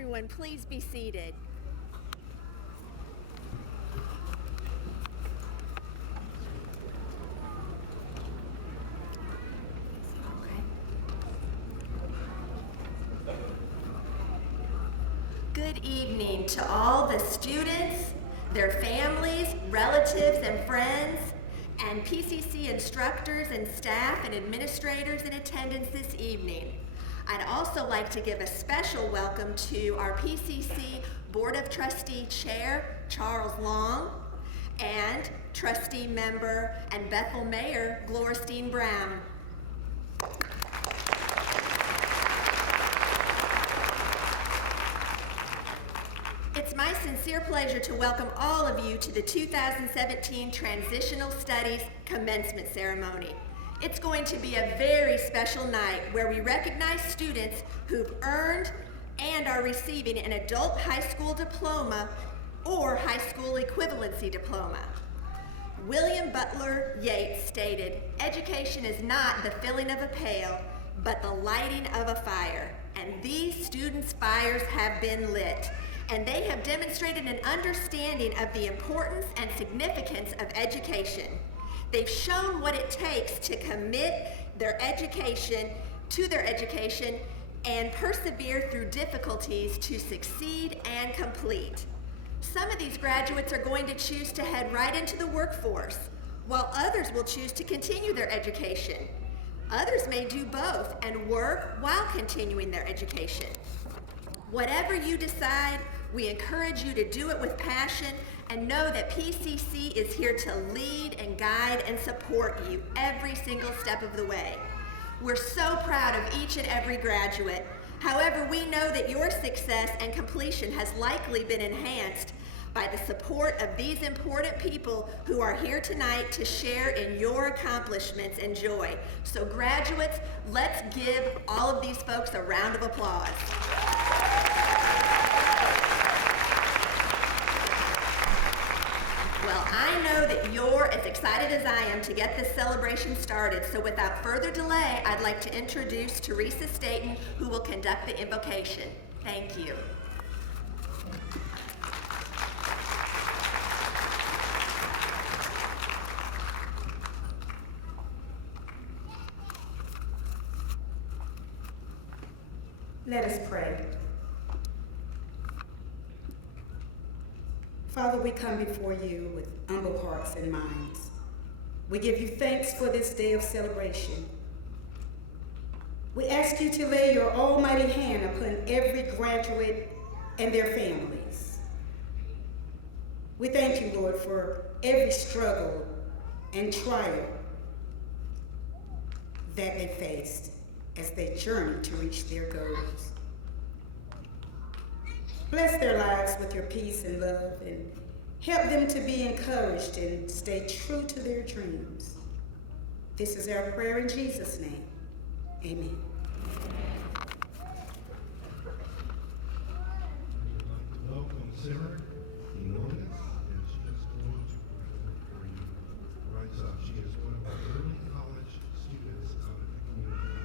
everyone please be seated? Good evening to all the students, their families, relatives, and friends, and PCC instructors and staff and administrators in attendance this evening. I'd also like to give a special welcome to our PCC Board of Trustee Chair, Charles Long, and Trustee Member and Bethel Mayor, Glorstein Brown. It's my sincere pleasure to welcome all of you to the 2017 Transitional Studies Commencement Ceremony. It's going to be a very special night where we recognize students who've earned and are receiving an adult high school diploma or high school equivalency diploma. William Butler Yeats stated, "Education is not the filling of a pail, but the lighting of a fire." And these students' fires have been lit, and they have demonstrated an understanding of the importance and significance of education. They've shown what it takes to commit their education and persevere through difficulties to succeed and complete. Some of these graduates are going to choose to head right into the workforce, while others will choose to continue their education. Others may do both and work while continuing their education. Whatever you decide, we encourage you to do it with passion and know that PCC is here to lead and guide and support you every single step of the way. We're so proud of each and every graduate. However, we know that your success and completion has likely been enhanced by the support of these important people who are here tonight to share in your accomplishments and joy. So graduates, let's give all of these folks a round of applause. Well, I know that you're as excited as I am to get this celebration started, so without further delay, I'd like to introduce Teresa Staten, who will conduct the invocation. Thank you. Let us pray. Father, we come before you with humble hearts and minds. We give you thanks for this day of celebration. We ask you to lay your almighty hand upon every graduate and their families. We thank you, Lord, for every struggle and trial that they faced as they journey to reach their goals. Bless their lives with your peace and love, and help them to be encouraged and stay true to their dreams. This is our prayer in Jesus' name. Amen. Welcome, Sarah. Enormous, and she is going to rise up. She is one of our early college students out of the community.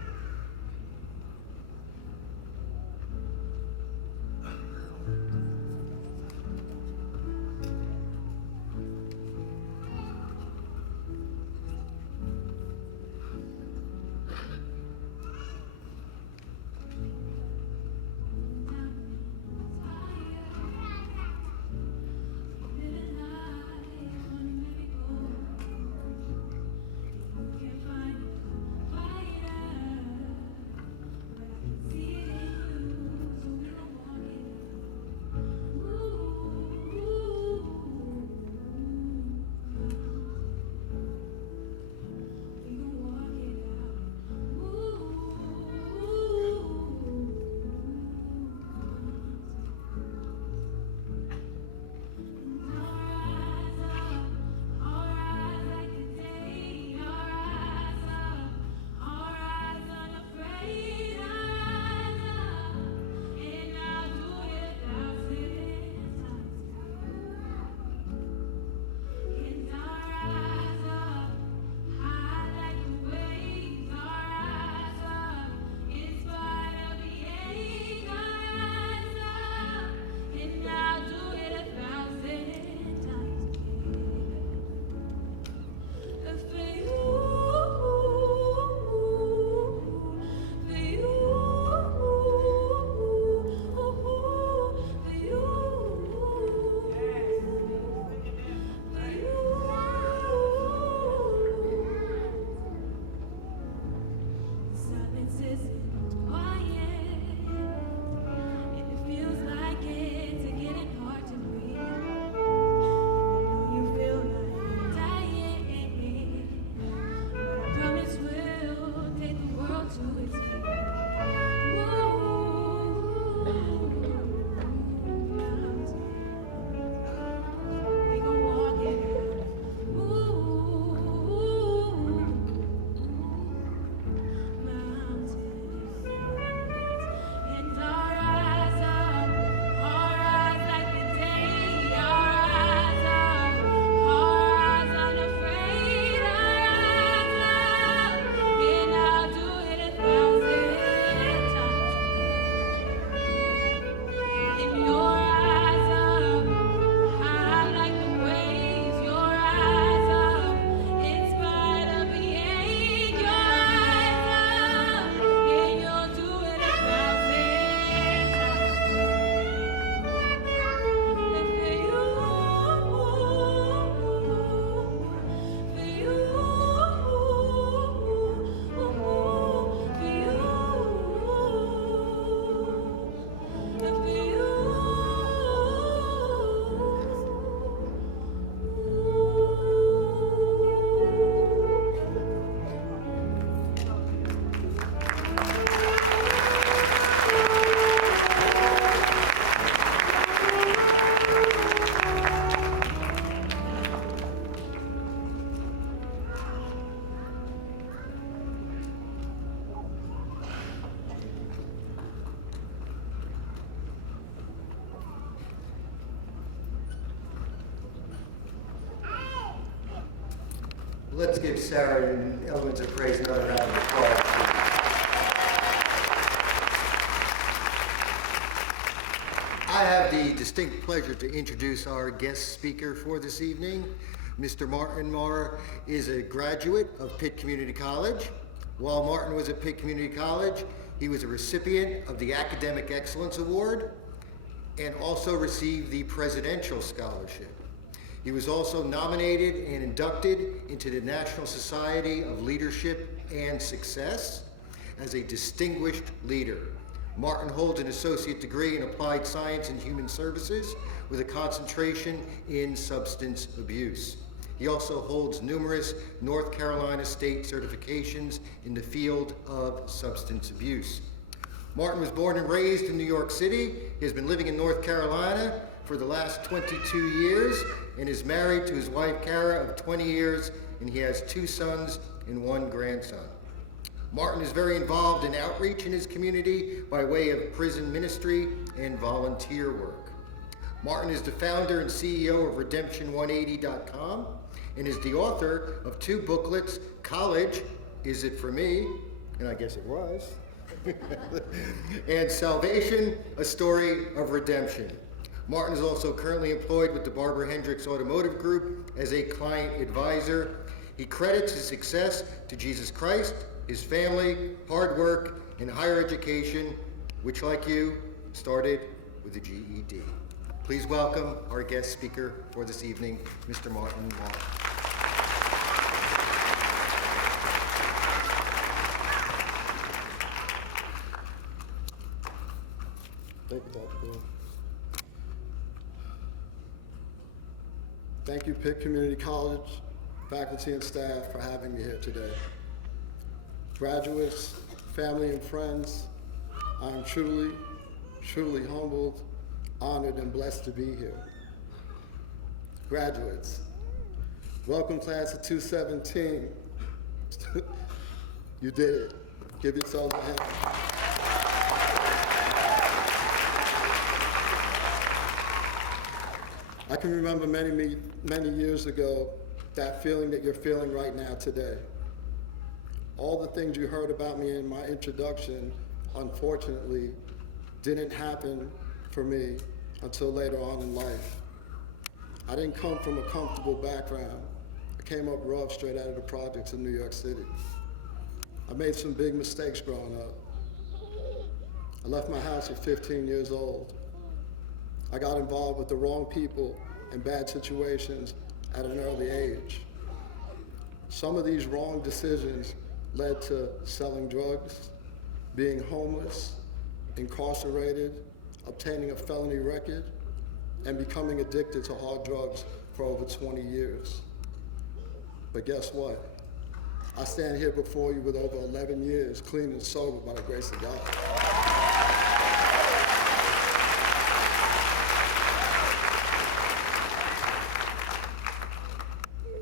Let's give Sarah and Elements of Praise another round of applause. I have the distinct pleasure to introduce our guest speaker for this evening. Mr. Martin Marr is a graduate of Pitt Community College. While Martin was at Pitt Community College, he was a recipient of the Academic Excellence Award and also received the Presidential Scholarship. He was also nominated and inducted into the National Society of Leadership and Success as a distinguished leader. Martin holds an associate degree in applied science and human services with a concentration in substance abuse. He also holds numerous North Carolina state certifications in the field of substance abuse. Martin was born and raised in New York City. He has been living in North Carolina for the last 22 years and is married to his wife, Kara, of 20 years, and he has 2 sons and 1 grandson. Martin is very involved in outreach in his community by way of prison ministry and volunteer work. Martin is the founder and CEO of Redemption180.com and is the author of 2 booklets, College, Is It For Me? And I guess it was. And Salvation, A Story of Redemption. Martin is also currently employed with the Barbara Hendricks Automotive Group as a client advisor. He credits his success to Jesus Christ, his family, hard work, and higher education, which, like you, started with a GED. Please welcome our guest speaker for this evening, Mr. Martin Marr. Thank you, Dr. Gould. Thank you, Pitt Community College, faculty and staff for having me here today. Graduates, family and friends, I am truly, truly humbled, honored, and blessed to be here. Graduates, welcome class of 217. You did it. Give yourselves a hand. I can remember many years ago that feeling that you're feeling right now today. All the things you heard about me in my introduction, unfortunately, didn't happen for me until later on in life. I didn't come from a comfortable background. I came up rough straight out of the projects in New York City. I made some big mistakes growing up. I left my house at 15 years old. I got involved with the wrong people and bad situations at an early age. Some of these wrong decisions led to selling drugs, being homeless, incarcerated, obtaining a felony record, and becoming addicted to hard drugs for over 20 years. But guess what? I stand here before you with over 11 years clean and sober by the grace of God.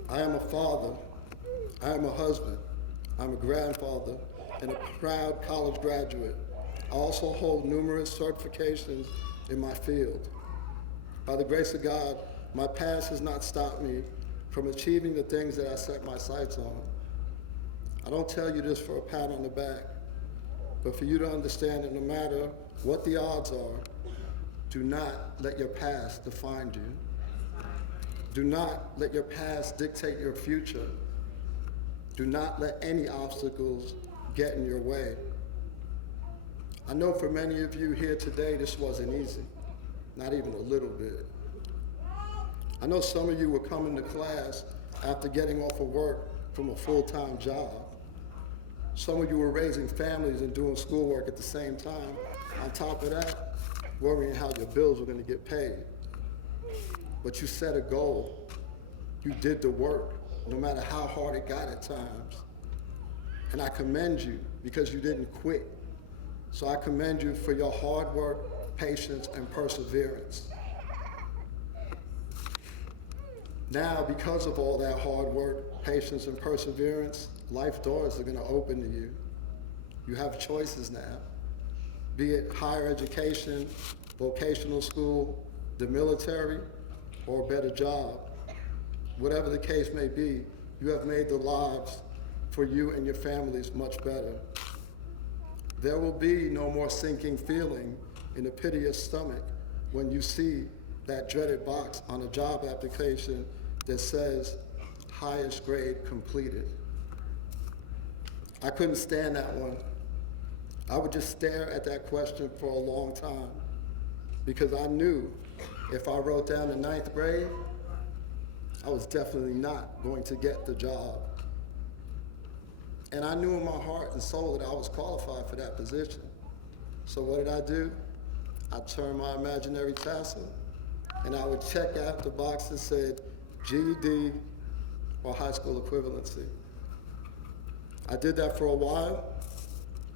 I am a father, I am a husband, I'm a grandfather, and a proud college graduate. I also hold numerous certifications in my field. By the grace of God, my past has not stopped me from achieving the things that I set my sights on. I don't tell you this for a pat on the back, but for you to understand that no matter what the odds are, do not let your past define you. Do not let your past dictate your future. Do not let any obstacles get in your way. I know for many of you here today, this wasn't easy, not even a little bit. I know some of you were coming to class after getting off of work from a full-time job. Some of you were raising families and doing schoolwork at the same time. On top of that, worrying how your bills were going to get paid. But you set a goal. You did the work, no matter how hard it got at times. And I commend you because you didn't quit. So I commend you for your hard work, patience, and perseverance. Now, because of all that hard work, patience, and perseverance, life doors are going to open to you. You have choices now, be it higher education, vocational school, the military, or a better job. Whatever the case may be, you have made the lives for you and your families much better. There will be no more sinking feeling in the pit of your stomach when you see that dreaded box on a job application that says highest grade completed. I couldn't stand that one. I would just stare at that question for a long time because I knew if I wrote down the 9th grade, I was definitely not going to get the job. And I knew in my heart and soul that I was qualified for that position. So what did I do? I turned my imaginary tassel and I would check out the box that said GED or high school equivalency. I did that for a while,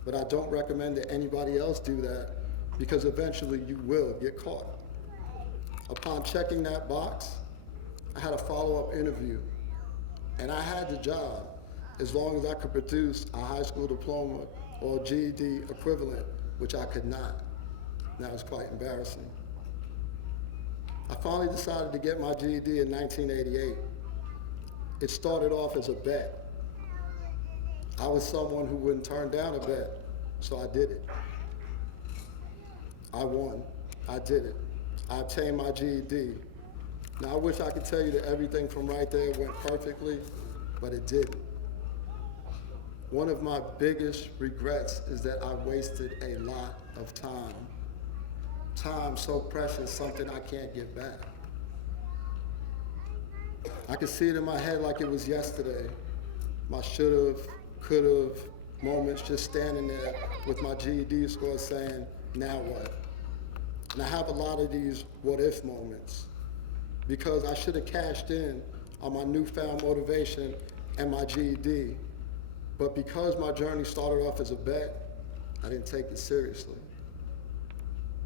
but I don't recommend that anybody else do that because eventually you will get caught. Upon checking that box, I had a follow-up interview, and I had the job as long as I could produce a high school diploma or GED equivalent, which I could not. That was quite embarrassing. I finally decided to get my GED in 1988. It started off as a bet. I was someone who wouldn't turn down a bet, so I did it. I won. I did it. I obtained my GED. Now, I wish I could tell you that everything from right there went perfectly, but it didn't. One of my biggest regrets is that I wasted a lot of time. Time so precious, something I can't get back. I could see it in my head like it was yesterday. My should've, could've moments just standing there with my GED score saying, now what? And I have a lot of these what if moments because I should have cashed in on my newfound motivation and my GED. But because my journey started off as a bet, I didn't take it seriously.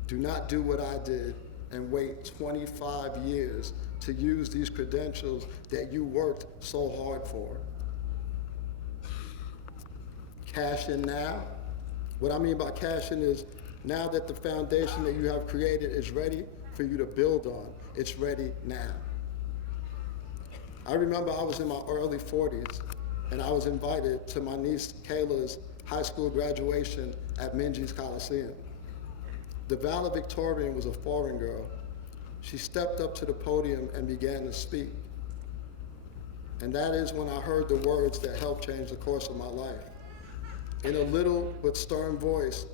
Do not do what I did and wait 25 years to use these credentials that you worked so hard for. Cash in now. What I mean by cash in is now that the foundation that you have created is ready for you to build on. It's ready now. I remember I was in my early 40s and I was invited to my niece Kayla's high school graduation at Minji's Coliseum. The valedictorian was a foreign girl. She stepped up to the podium and began to speak. And that is when I heard the words that helped change the course of my life. In a little but stern voice,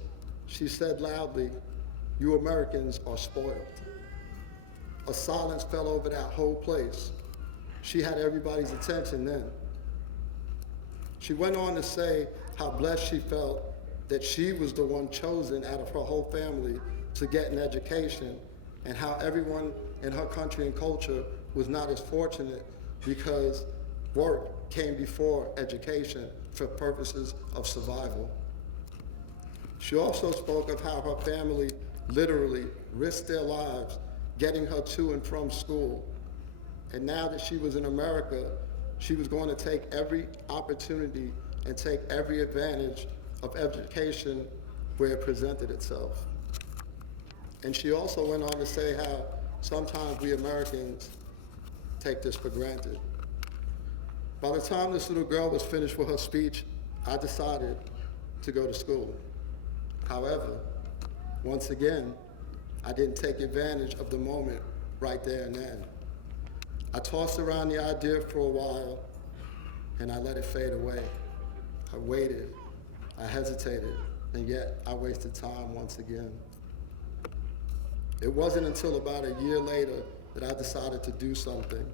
she said loudly, "You Americans are spoiled." A silence fell over that whole place. She had everybody's attention then. She went on to say how blessed she felt that she was the one chosen out of her whole family to get an education, and how everyone in her country and culture was not as fortunate because work came before education for purposes of survival. She also spoke of how her family literally risked their lives getting her to and from school. And now that she was in America, she was going to take every opportunity and take every advantage of education where it presented itself. And she also went on to say how sometimes we Americans take this for granted. By the time this little girl was finished with her speech, I decided to go to school. However, once again, I didn't take advantage of the moment right there and then. I tossed around the idea for a while, and I let it fade away. I waited, I hesitated, and yet I wasted time once again. It wasn't until about a year later that I decided to do something.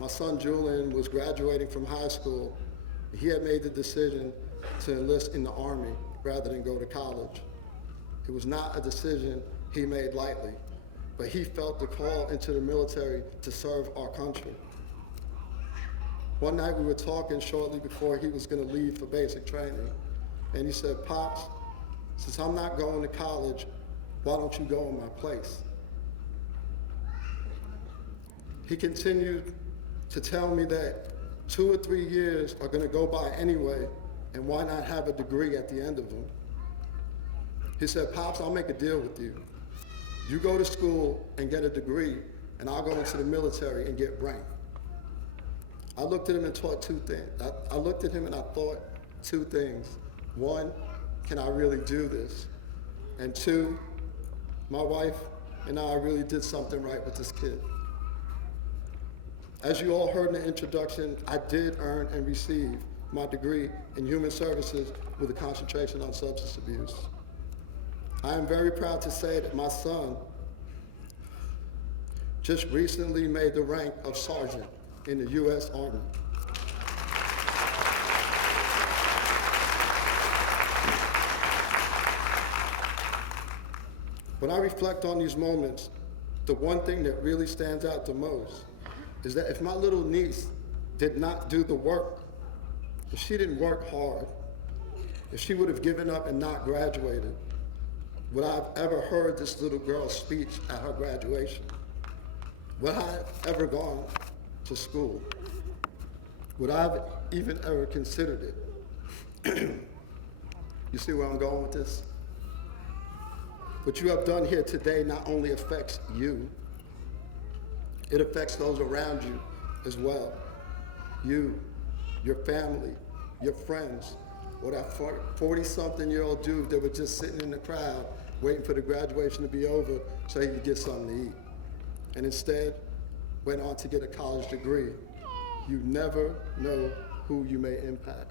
My son Julian was graduating from high school. He had made the decision to enlist in the Army rather than go to college. It was not a decision he made lightly, but he felt the call into the military to serve our country. One night we were talking shortly before he was going to leave for basic training, and he said, "Pops, since I'm not going to college, why don't you go in my place?" He continued to tell me that 2 or 3 years are going to go by anyway, and why not have a degree at the end of them? He said, "Pops, I'll make a deal with you. You go to school and get a degree, and I'll go into the military and get rank." I looked at him and thought two things. I looked at him and I thought two things. One, can I really do this? And two, my wife and I really did something right with this kid. As you all heard in the introduction, I did earn and receive my degree in human services with a concentration on substance abuse. I am very proud to say that my son just recently made the rank of sergeant in the U.S. Army. When I reflect on these moments, the one thing that really stands out the most is that if my little niece did not do the work, if she didn't work hard, if she would have given up and not graduated, would I have ever heard this little girl's speech at her graduation? Would I have ever gone to school? Would I have even ever considered it? You see where I'm going with this? What you have done here today not only affects you, it affects those around you as well. You, your family, your friends, or that 40-something-year-old dude that was just sitting in the crowd waiting for the graduation to be over so he could get something to eat, and instead went on to get a college degree. You never know who you may impact.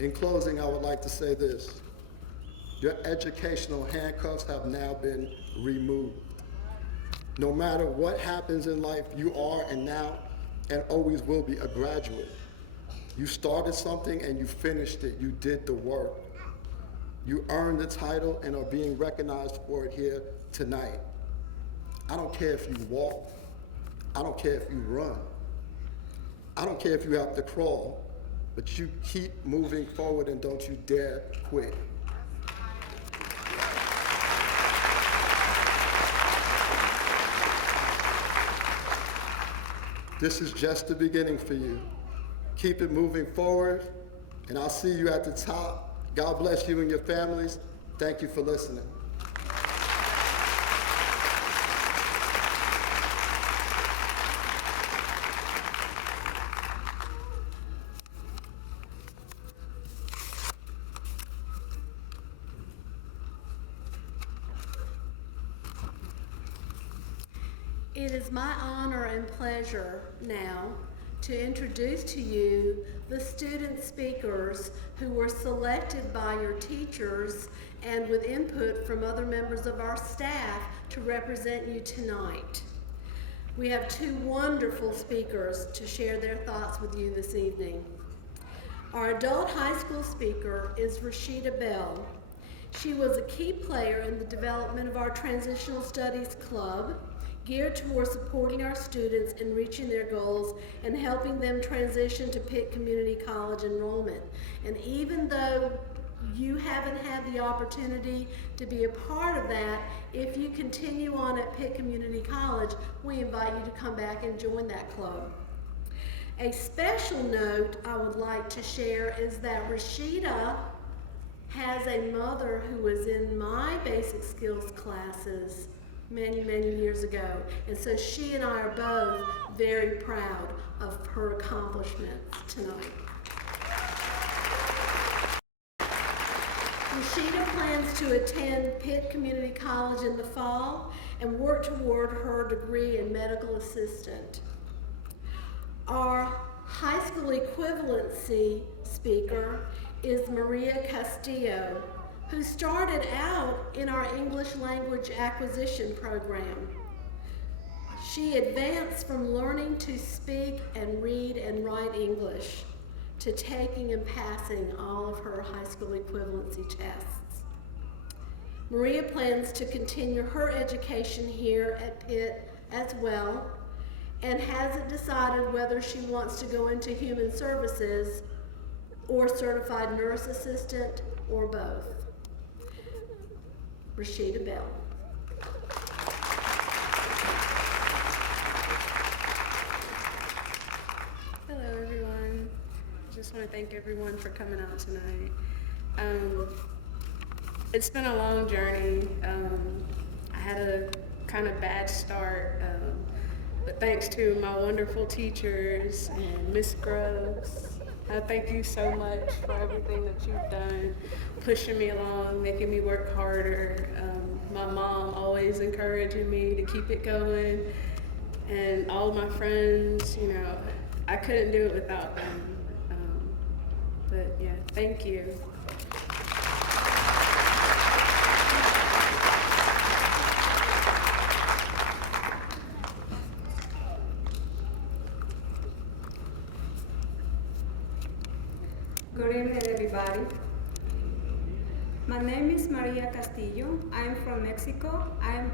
In closing, I would like to say this. Your educational handcuffs have now been removed. No matter what happens in life, you are and now and always will be a graduate. You started something and you finished it. You did the work. You earned the title and are being recognized for it here tonight. I don't care if you walk. I don't care if you run. I don't care if you have to crawl, but you keep moving forward and don't you dare quit. This is just the beginning for you. Keep it moving forward, and I'll see you at the top. God bless you and your families. Thank you for listening. It is my honor and pleasure now to introduce to you the student speakers who were selected by your teachers and with input from other members of our staff to represent you tonight. We have two wonderful speakers to share their thoughts with you this evening. Our adult high school speaker is Rashita Bell. She was a key player in the development of our Transitional Studies Club, geared towards supporting our students in reaching their goals and helping them transition to Pitt Community College enrollment. And even though you haven't had the opportunity to be a part of that, if you continue on at Pitt Community College, we invite you to come back and join that club. A special note I would like to share is that Rashita has a mother who was in my basic skills classes many, many years ago. And so she and I are both very proud of her accomplishments tonight. Rashita plans to attend Pitt Community College in the fall and work toward her degree in medical assistant. Our high school equivalency speaker is Maria Castillo, who started out in our English language acquisition program. She advanced from learning to speak and read and write English to taking and passing all of her high school equivalency tests. Maria plans to continue her education here at Pitt as well and hasn't decided whether she wants to go into human services or certified nurse assistant or both. Rashita Bell. Hello everyone. Just want to thank everyone for coming out tonight. It's been a long journey. I had a kind of bad start, But thanks to my wonderful teachers and Miss Grubbs, I thank you so much for everything that you've done, pushing me along, making me work harder. My mom always encouraging me to keep it going, and all my friends, you know, I couldn't do it without them. But yeah, thank you. Good evening, everybody. My name is Maria Castillo. I'm from Mexico. I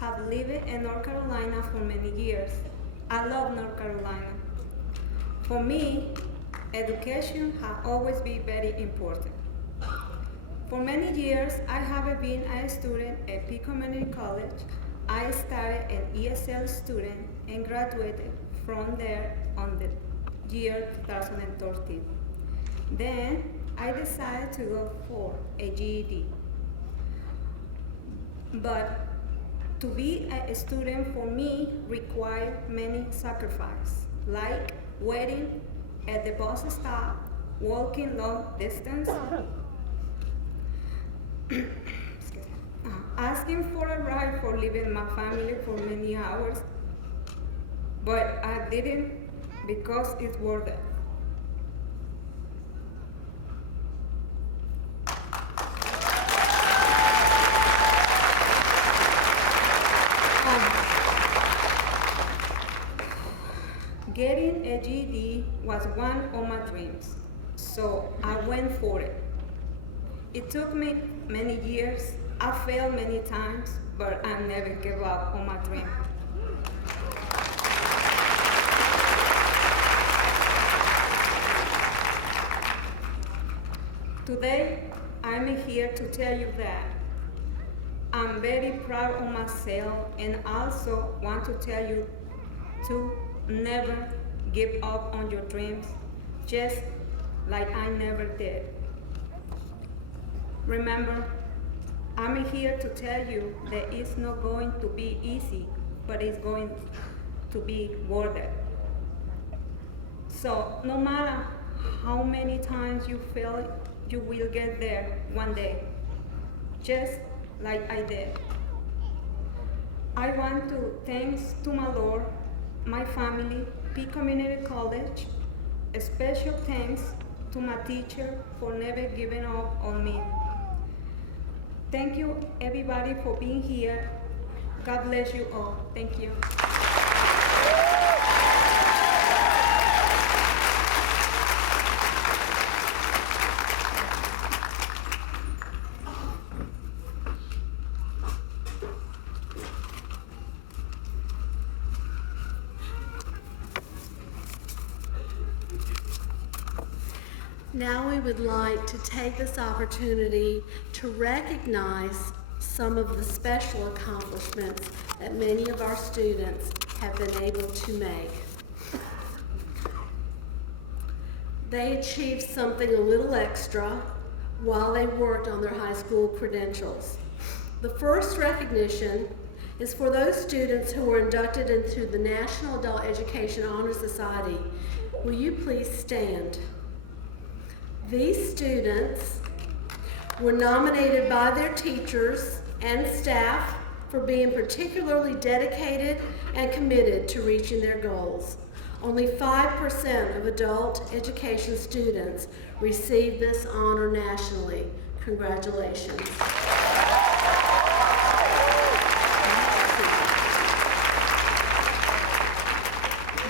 have lived in North Carolina for many years. I love North Carolina. For me, education has always been very important. For many years, I have been a student at Pitt Community College. I started an ESL student and graduated from there on the year 2013. Then I decided to go for a GED. But to be a student for me required many sacrifices, like waiting at the bus stop, walking long distance, asking for a ride for leaving my family for many hours, but I didn't because it's worth it. Getting a GED was one of my dreams, so I went for it. It took me many years, I failed many times, but I never gave up on my dream. Today, I'm here to tell you that I'm very proud of myself and also want to tell you to never give up on your dreams, just like I never did. Remember, I'm here to tell you that it's not going to be easy, but it's going to be worth it. So no matter how many times you fail, you will get there one day, just like I did. I want to thank to my Lord, my family, Pitt Community College. A special thanks to my teacher for never giving up on me. Thank you everybody for being here. God bless you all. Thank you. Now we would like to take this opportunity to recognize some of the special accomplishments that many of our students have been able to make. They achieved something a little extra while they worked on their high school credentials. The first recognition is for those students who were inducted into the National Adult Education Honor Society. Will you please stand? These students were nominated by their teachers and staff for being particularly dedicated and committed to reaching their goals. Only 5% of adult education students receive this honor nationally. Congratulations.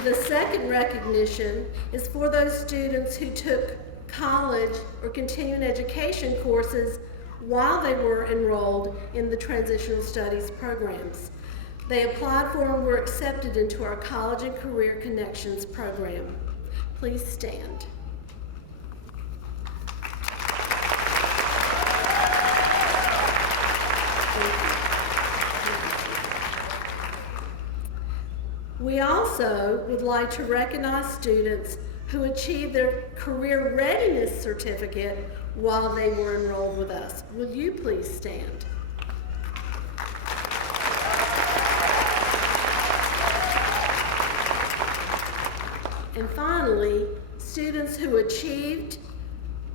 The second recognition is for those students who took college or continuing education courses while they were enrolled in the Transitional Studies programs. They applied for and were accepted into our College and Career Connections program. Please stand. We also would like to recognize students who achieved their career readiness certificate while they were enrolled with us. Will you please stand? And finally, students who achieved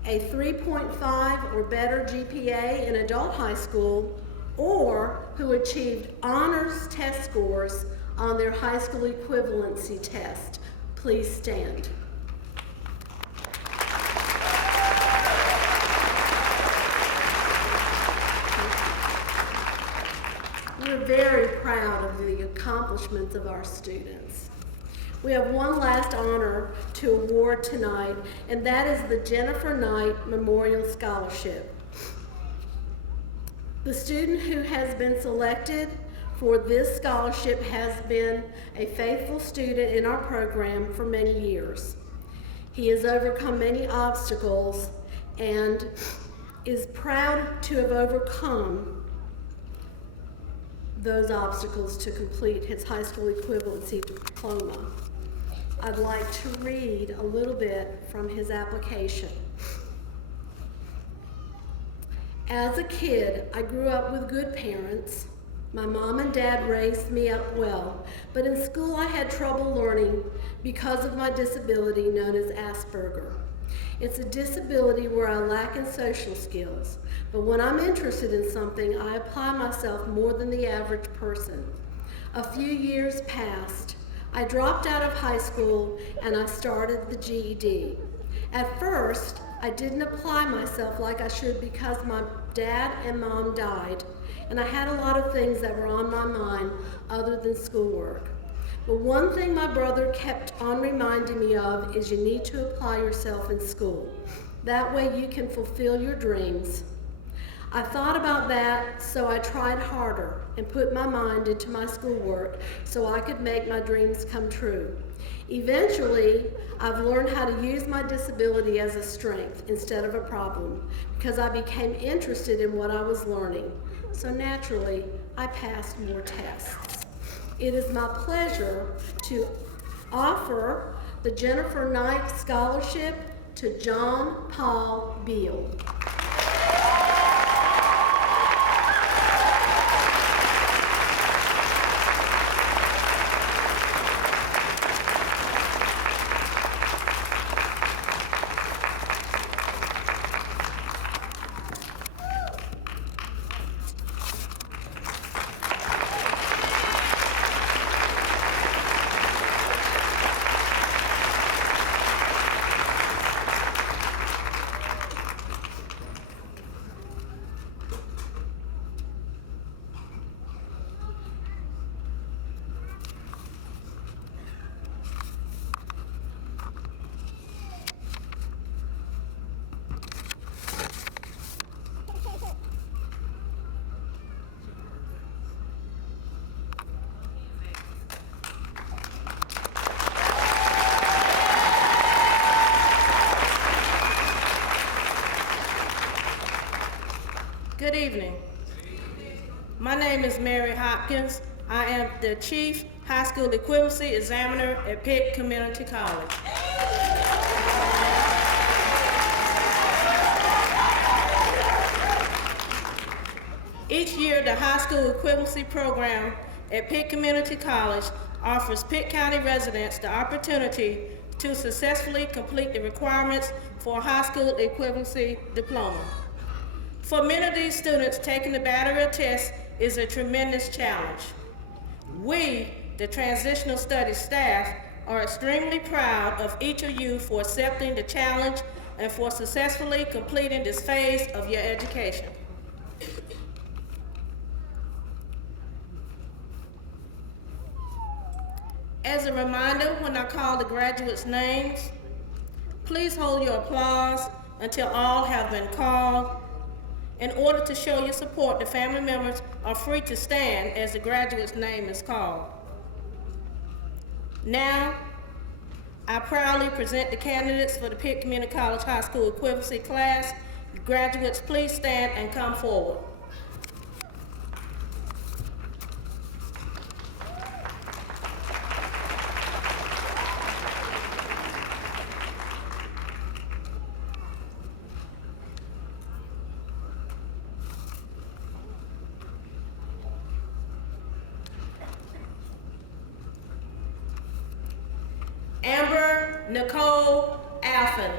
a 3.5 or better GPA in adult high school, or who achieved honors test scores on their high school equivalency test. Please stand. We're very proud of the accomplishments of our students. We have one last honor to award tonight, and that is the Jennifer Knight Memorial Scholarship. The student who has been selected for this scholarship has been a faithful student in our program for many years. He has overcome many obstacles and is proud to have overcome those obstacles to complete his high school equivalency diploma. I'd like to read a little bit from his application. As a kid, I grew up with good parents. My mom and dad raised me up well, but in school I had trouble learning because of my disability known as Asperger. It's a disability where I lack in social skills, but when I'm interested in something, I apply myself more than the average person. A few years passed. I dropped out of high school and I started the GED. At first, I didn't apply myself like I should because my dad and mom died, and I had a lot of things that were on my mind other than schoolwork. But one thing my brother kept on reminding me of is you need to apply yourself in school. That way you can fulfill your dreams. I thought about that, so I tried harder and put my mind into my schoolwork so I could make my dreams come true. Eventually, I've learned how to use my disability as a strength instead of a problem because I became interested in what I was learning. So naturally, I passed more tests. It is my pleasure to offer the Jennifer Knight Scholarship to John Paul Beal. Good evening. My name is Mary Hopkins. I am the Chief High School Equivalency Examiner at Pitt Community College. Each year, the High School Equivalency Program at Pitt Community College offers Pitt County residents the opportunity to successfully complete the requirements for a high school equivalency diploma. For many of these students, taking the battery test is a tremendous challenge. We, the Transitional Studies staff, are extremely proud of each of you for accepting the challenge and for successfully completing this phase of your education. As a reminder, when I call the graduates' names, please hold your applause until all have been called. In order to show your support, the family members are free to stand as the graduate's name is called. Now, I proudly present the candidates for the Pitt Community College High School Equivalency class. Graduates, please stand and come forward. Amber Nicole Alphen.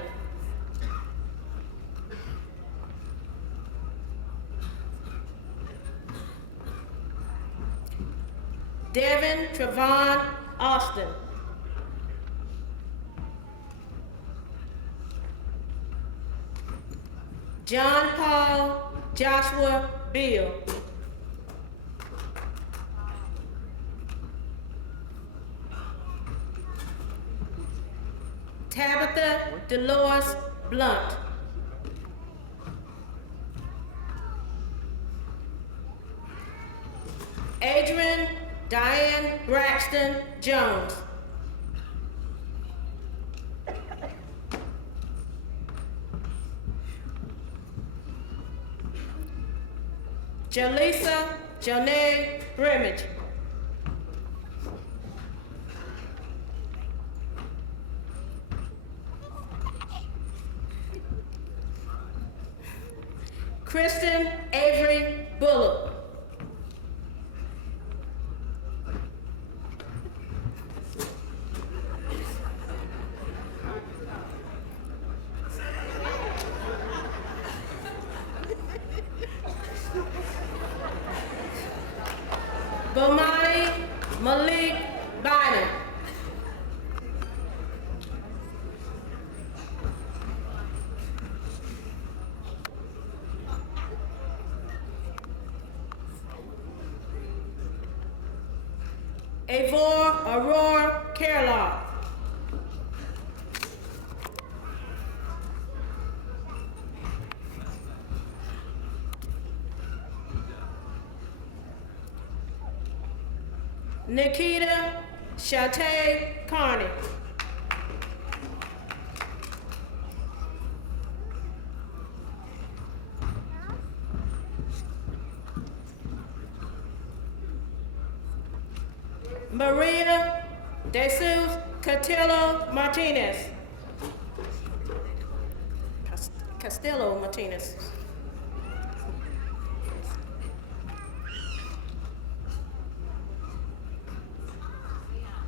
Devin Trevon Austin. John Paul Joshua Beal. Tabitha Dolores Blunt. Adrian Diane Braxton Jones. Jaleesa Jonay Brimage. Kristen Avery Bullock. Bomani Malik Bynum. Avor Aurora Carlock. Nikita Shatay Carney. Maria Jesus Castillo Martinez. Castillo Martinez.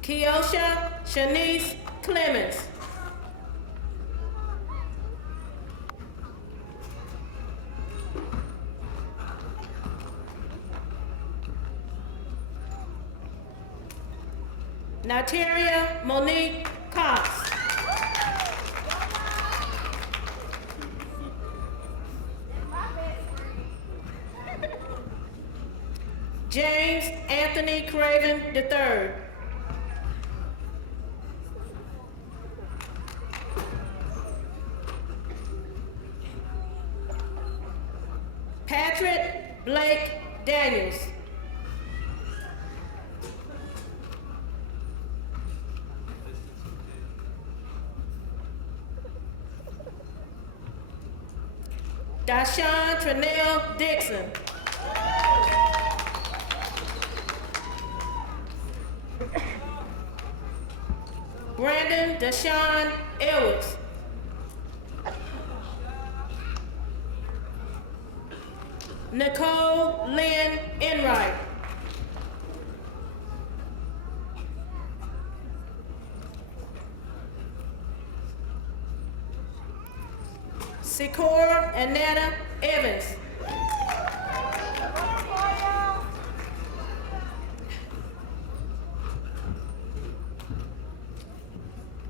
Keosha Shanice Clemens. Nataria Monique Cox. James Anthony Craven III. Patrick Blake Daniels. Dashawn Tranell Dixon. Brandon Deshawn Edwards. Nicole Lynn Enright. Sikora Annetta Evans.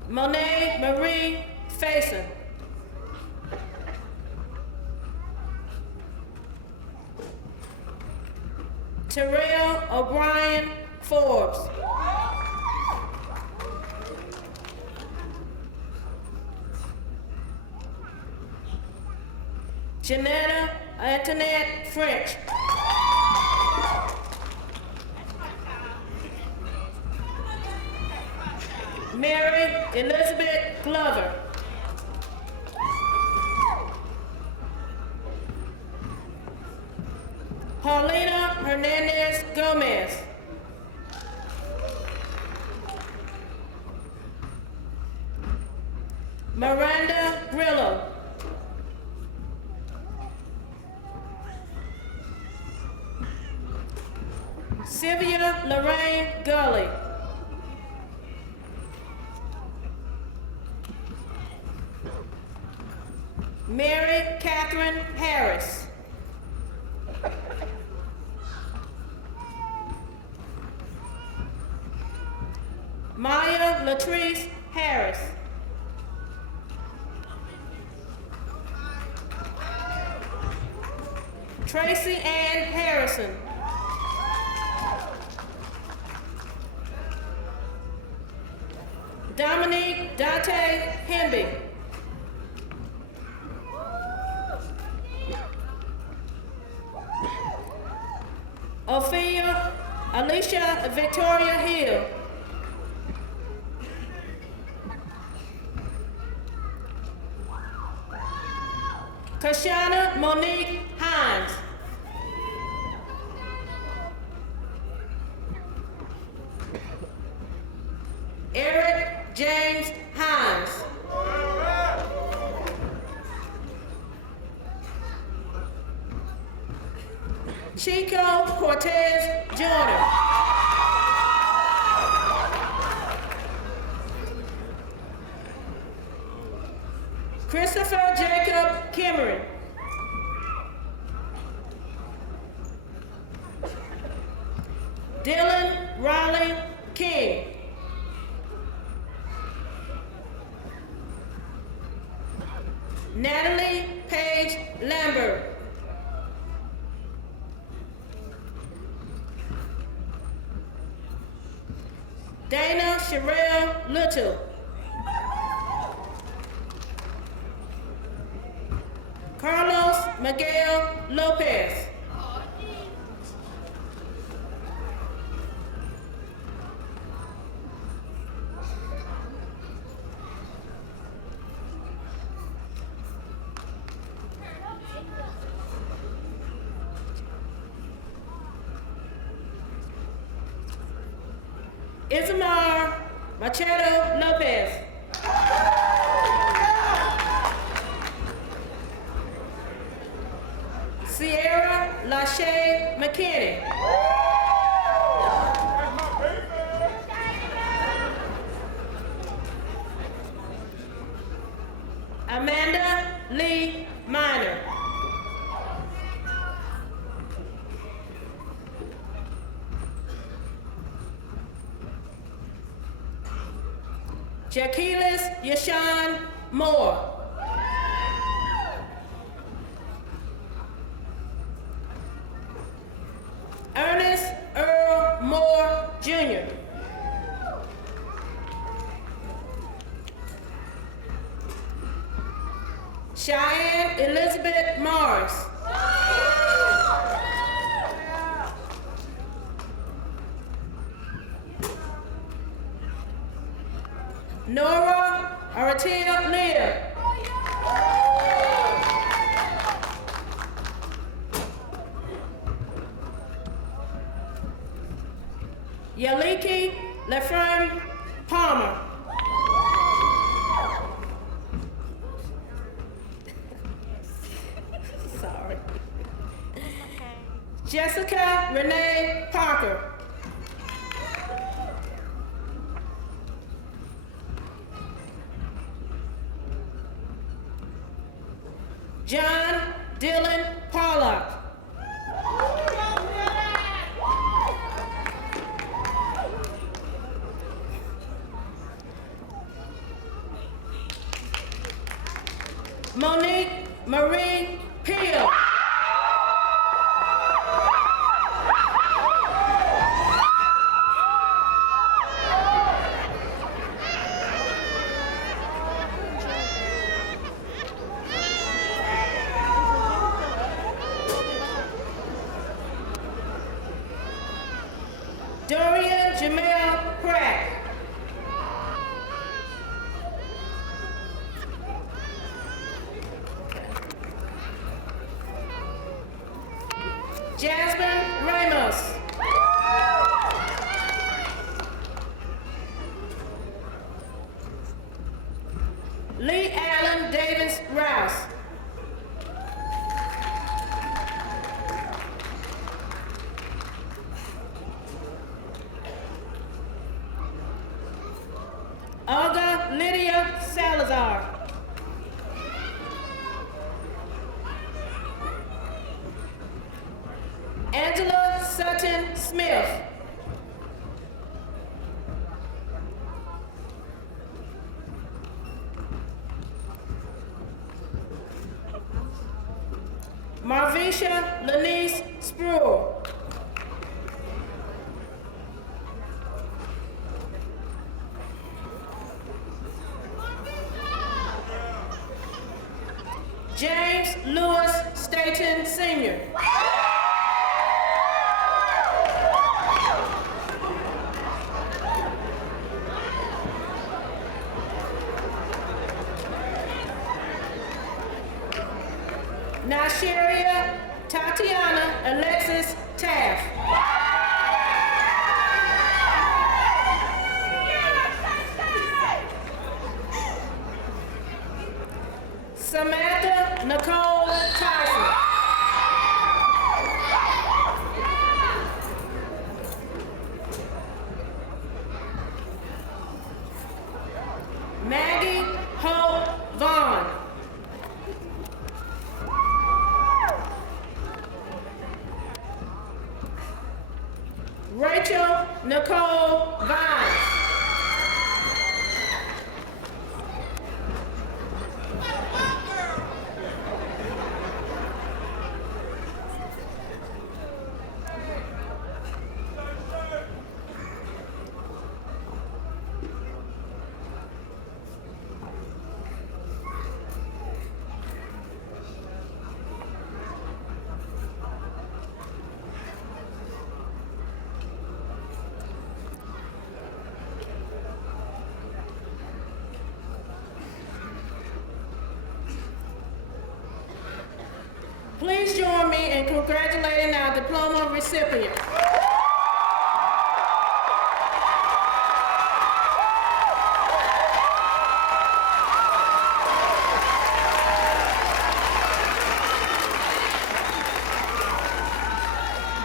Monet Marie Faison. Terrell O'Brien Forbes. Janetta Antoinette French. Mary Elizabeth Glover. Paulina Hernandez Gomez. Miranda Grillo. Sylvia Lorraine Gully. Mary Catherine Harris. Maya Latrice Harris. Tracy Ann Harrison. Dominique Dante Hemby. Ophelia Alicia Victoria Hill. Kashana Monique Hines. Eric James Hines. Chico Cortez Jordan. Christopher Jacob Kimmery. Dylan Riley King. Natalie Page Lambert. Dana Sherelle Little. Carlos Miguel Lopez. Isamar Machado Lopez. Sierra Lachey McKinney. Amanda Lee Minor. Jaquilis Yashawn Moore. Ernest Earl Moore Jr. Cheyenne Elizabeth Morris. Nora Aratia Lear. Yaliki Lefrem Palmer. Sorry. Jessica Renee Parker. John Dylan Pollock. Monique Marie Peel. Dorian Jamel Pratt. Jasmine Ramos. Lee Allen Davis Rouse. Olga Lydia Salazar. Angela Sutton Smith. Marvisha Lanice Spruill. James Lewis Staton Sr. Nasheria Tatiana Alexis Taft. Samantha Nicole Tyson. Maggie Hope Vaughn. Rachel Nicole Vines. Please join me in congratulating our diploma recipient.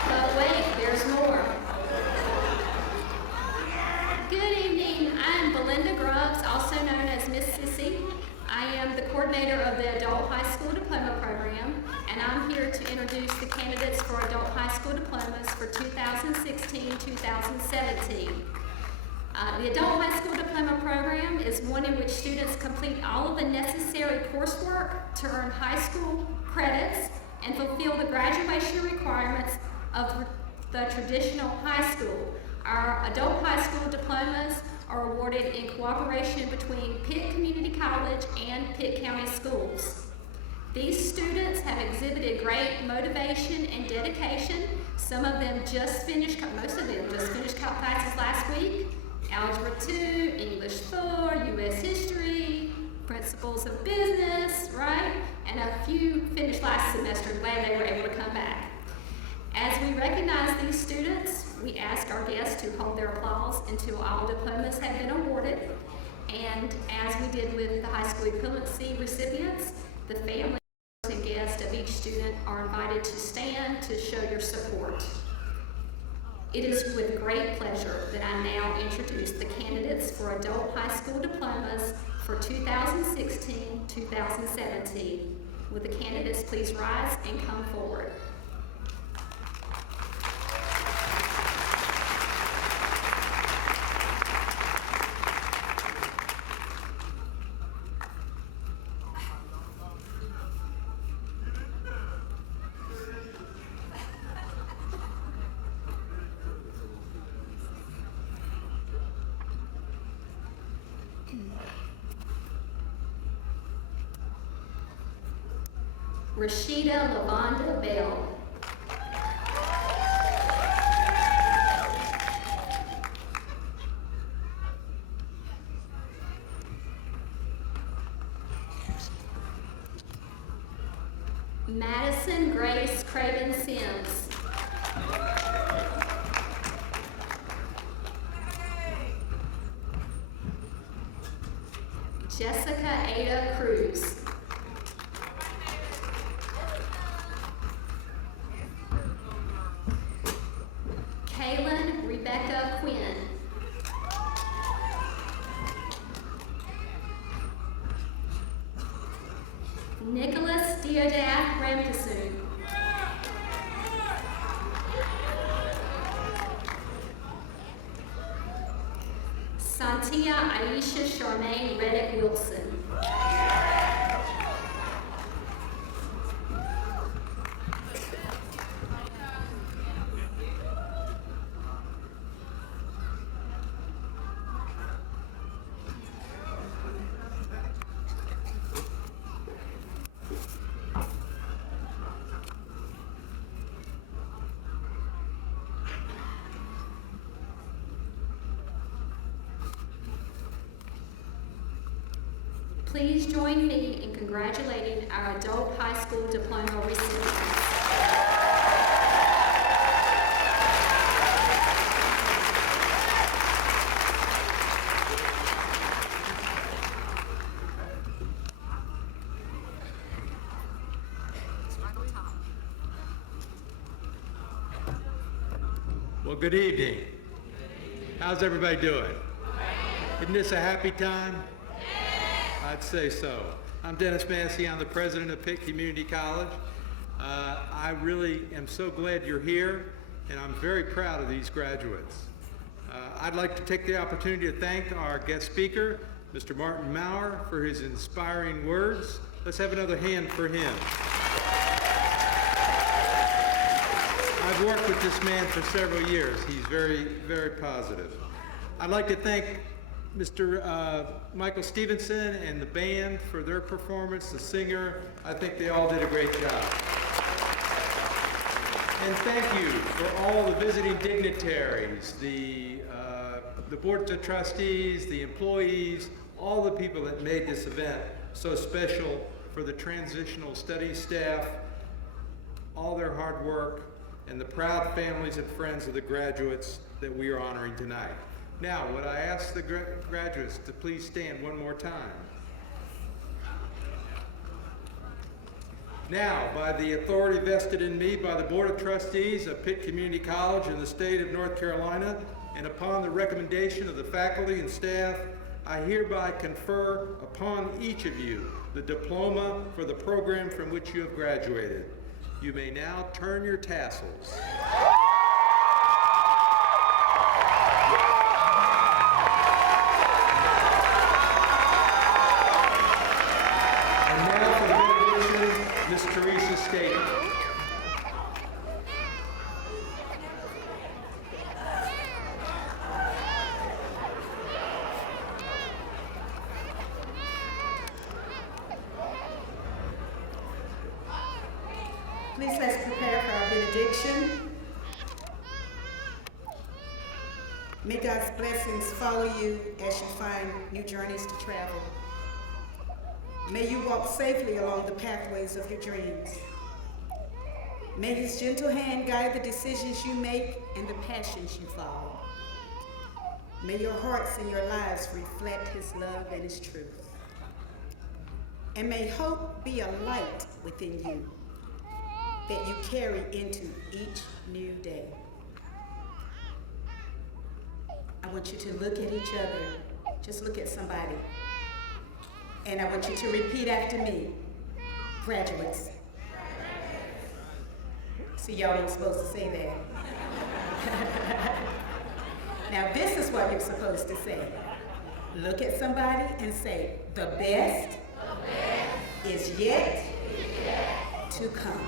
But wait, there's more. Good evening, I'm Belinda Grubbs, also known as Miss Sissy. I am the coordinator of the Adult High School Diploma Program, and I'm here to introduce the candidates for Adult High School Diplomas for 2016-2017. The Adult High School Diploma Program is one in which students complete all of the necessary coursework to earn high school credits and fulfill the graduation requirements of the traditional high school. Our Adult High School Diplomas are awarded in cooperation between Pitt Community College and Pitt County Schools. These students have exhibited great motivation and dedication. Most of them just finished calc classes last week. Algebra 2, English 4, U.S. History, Principles of Business, right? And a few finished last semester, glad they were able to come back. As we recognize these students, we ask our guests to hold their applause until all diplomas have been awarded. And as we did with the high school equivalency recipients, the family and guests of each student are invited to stand to show your support. It is with great pleasure that I now introduce the candidates for Adult High School Diplomas for 2016-2017. Would the candidates please rise and come forward? Rashita Lavonda Bell. Madison Grace Craven Sims. Jessica Ada Cruz. Kaylin Rebecca Quinn. Nicholas Diodath Ramkasoon. Marcia Aisha Charmaine Reddick Wilson. Please join me in congratulating our adult high school diploma recipients. Well, good evening. How's everybody doing? Isn't this a happy time? I'd say so. I'm Dennis Massey. I'm the president of Pitt Community College. I really am so glad you're here, and I'm very proud of these graduates. I'd like to take the opportunity to thank our guest speaker, Mr. Martin Maurer, for his inspiring words. Let's have another hand for him. I've worked with this man for several years. He's very, very positive. I'd like to thank Mr. Michael Stevenson and the band for their performance, the singer. I think they all did a great job. And thank you for all the visiting dignitaries, the board of trustees, the employees, all the people that made this event so special, for the transitional studies staff, all their hard work, and the proud families and friends of the graduates that we are honoring tonight. Now, would I ask the graduates to please stand one more time? Now, by the authority vested in me by the Board of Trustees of Pitt Community College in the state of North Carolina, and upon the recommendation of the faculty and staff, I hereby confer upon each of you the diploma for the program from which you have graduated. You may now turn your tassels. Ms. Teresa Staten. Please let's prepare for our benediction. May God's blessings follow you as you find new journeys to travel. May you walk safely along the pathways of your dreams. May his gentle hand guide the decisions you make and the passions you follow. May your hearts and your lives reflect his love and his truth. And may hope be a light within you that you carry into each new day. I want you to look at each other. Just look at somebody. And I want you to repeat after me. Graduates. See, y'all ain't supposed to say that. Now, this is what you're supposed to say. Look at somebody and say, the best is yet to come.